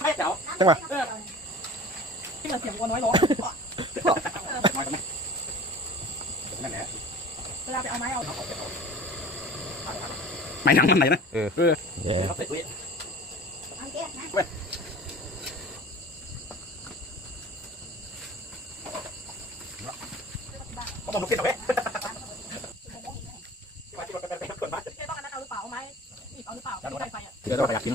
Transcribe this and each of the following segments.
ไม่ได้เอาเลยเดี๋ยวพอไม่เดี๋ยวจังหวะที่มันเสียงวัวน้อยลงนั่นแหละเวลาไปเอาไม้เอาไม่หนังมันไหนนะ เออเออเออเขาใส่ตุ้ยเอาเก๊นะเขาบอกลูกกินเอาไว้ที่ว่าที่ว่าไปไปไปคนบ้านแค่ต้องอันนั้นเอาหรือเปล่าไม้เอาหรือเปล่าที่ใส่ไฟอะเดี๋ยวเราไปอยากกิน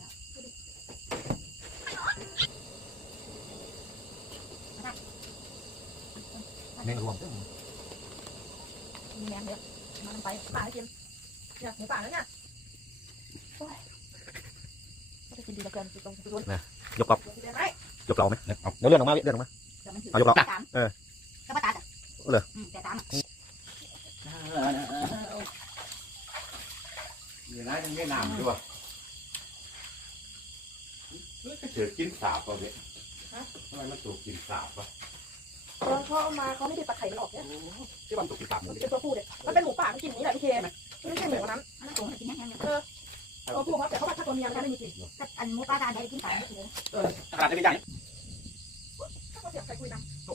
ไม่รวมมีแมงเยอะมันไปป่าให้กินเนี่ยหมูป่าแล้วเนี่ยโอ้ยไม่ได้กินดีเหลือเกินตรงตรงยกกรอบยวไม่ยกเราไหมเอาเดี๋ยวเลื่อนออกมาเลื่อนออกมาเดี๋ยวมันถือเอายกเราสามเออก็มาตัดอะเหรอแต่สามอะเดี๋ยวนะยังไม่นำด้วยก็เจอกินสาบป่ะเนี่ยทำไมมันถูกกินสาบป่ะ เออเขาเอามาเขาไม่ได้ตัดไข่มันออกเนี่ยที่วันตกติดตามหมูเป็นตัวผู้เนี่ยมันเป็นหมูป่ามันกินอย่างนี้แหละพี่เคไม่ใช่หมูนั้นมันสูงให้กินแห้งๆเนี่ยตัวผู้เขาแต่เขาว่าถ้าตัวเมียมันไม่มีกลิ่นก็อันหมูปลาตาได้กินสามไม่กินเลยขนาดนี้ยังถ้าเขาเสียบใครคุยนำ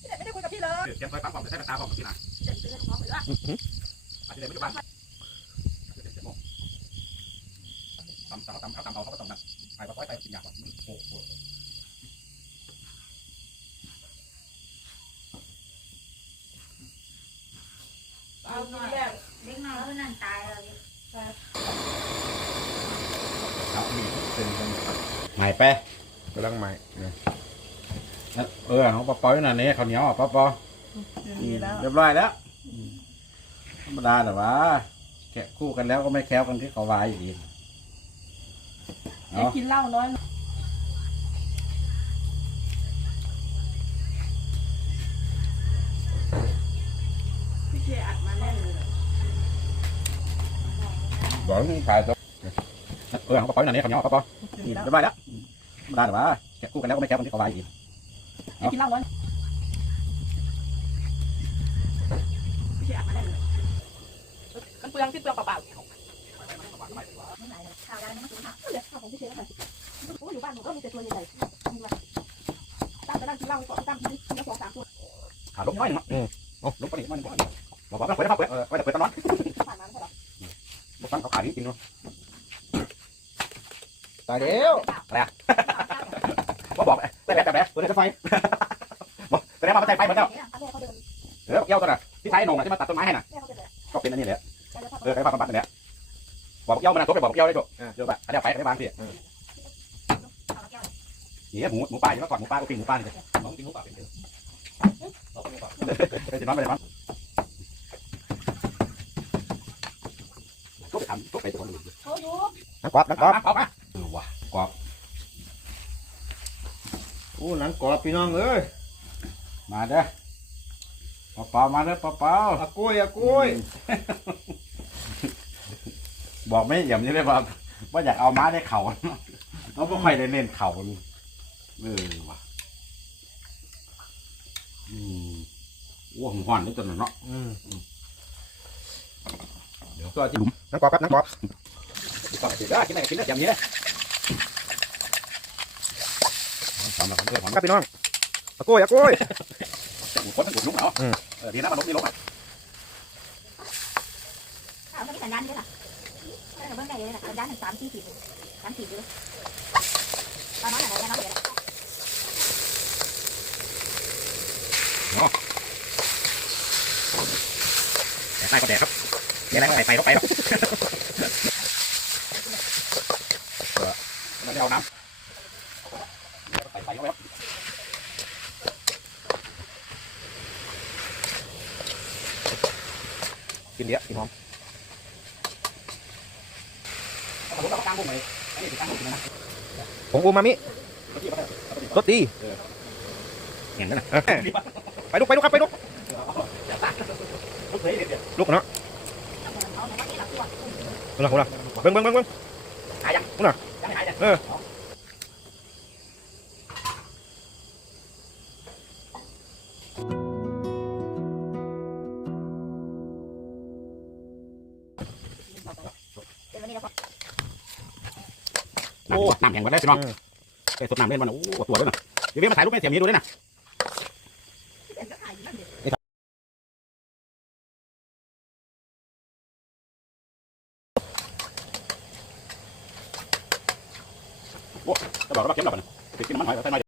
พี่เด็กไม่ได้คุยกับพี่เลยเตรียมไฟปั๊มผมจะใช้ตาผมกินอะเด็กซื้อของเขาไปละอาจจะไม่อยู่บ้านตำตำตำเอาตำเอาเขาก็ต้องนั่นไปก็ไปกินยาก่อนโอ้โห เอาทีแรกเล็กน้อยนั่นตายเลยเอามีเป็นกันหมายไปกำลังใหม่เออของปอปอยน่ะเนี่ยข้าวเหนียวอะปอปอดีแล้วเรียบร้อยแล้วธรรมดาแต่ว่าแกะคู่กันแล้วก็ไม่แค้วกันที่เขาวายอยู่ดีเด็กกินเหล้าน้อย บอกให้ถ่ายตัวเออของปอปอยนั่นนี่เขาเหนียวปอปอดีแล้วเรียบร้อยแล้วธรรมดาแต่ว่าแกะคู่กันแล้วก็ไม่แก้กันที่เขาวายอีกกินเหล้าน้อยพี่เคอัดมาแน่นเลยกันเปลืองที่เปลืองเปล่าๆไม่ไหนเลยข้าวได้ไม่สูงค่ะเดี๋ยวข้าวของพี่เคแล้วโอ้อยู่บ้านหนูก็มีแต่ตัวใหญ่ๆนี่ว่ะตั้งแต่นั่งกินเหล้าก่อนตั้งที่ละสองสามตัวขาล้มน้อยหนึ่งโอ้ล้มปนิมันบอก บอกว่าเปิดนะครับเปิดเออไว้แต่เปิดตลอดผ่านมาไม่ใช่หรอบอกฟังเขาขาดจริงเนาะตายแล้วว่าบอกได้แล้วแต่แบบเปิดไฟบอกแสดงว่ามันใจไฟหมดแล้วแม่เขาเดินเออเกี่ยวตัวน่ะที่ใช้นงน่ะที่มาตัดต้นไม้ให้น่ะแม่เขาเดินเลยก็เป็นอันนี้แหละแล้วเขาเออใช้ความบำบัดนี่แหละบอกเกี่ยวมันนะตัวไปบอกเกี่ยวได้จบเดี๋ยวแบบอันนี้ไปได้บางทีนี่หมูหมูป่าอยู่แล้วก่อนหมูป่าก็ปิ้งหมูป่านี่น้องปิ้งหมูป่าเป็นเดียวจะน้องไปไหนมั้ง ก็ไปทำก็ไปตัวอื่นเขาอยู่นักกอล์ฟนักกอล์ฟเอามาเออว่ะกรอบอู้หนังกรอบพี่น้องเอ้ยมาเด้อปอเปามาเด้อปอเปาอากุ้ยอากุ้ยบอกไม่เอี่ยมนี่เลยว่าว่าอยากเอาม้าได้เข่าเขาไม่ค่อยได้เล่นเข่านี่เออว่ะอืมอ้วหงห่อนนี่จนเนาะอืม ตัวที่หลุมนักกอล์ฟครับนักกอล์ฟก่อนกินได้กินได้กินได้อย่างนี้เลยทำแล้วเพื่อนของครับพี่น้องอากุ้ยอากุ้ยหูคนมันหูลุกเนาะเออดีนะมันลุกนี่ลุกอะข้าวไม่สัญญาณเยอะล่ะเออเบิ่งได้เลยล่ะสัญญาณถึงสามสี่สิบสามสิบอยู่ตอนนั้นอะไรกันเนาะเดี๋ยวายก็แดกครับ เดี๋ยวอะไรใส่ไปเข้าไปครับเออแล้วเอาน้ำใส่ไปเข้าไปครับกินเดี๋ยวกินหอมเอาผมเอากลางวงเลยอันนี้คือกลางวงนะผงอูมามิเอาที่เอาไปเอาไปรสดีเห็นไหมนะเออไปลุกไปลุกครับไปลุกลูกเคยเด็ดเด็ดลุกเนาะ เอาแต่ว่าที่เราตัว เอาละเอาละเบิ้งเบิ้งเบิ้งเบิ้งหายยังนู่นน่ะยังไม่หายยังเออเดี๋ยววันนี้เราน้ำน้ำแข็งมาได้สิน้องไปสดน้ำเล่นมันโอ้โหตัวด้วยนะเดี๋ยวมาถ่ายรูปให้เสียมีดูด้วยนะ Pero ahora aquí en la pana. Tiene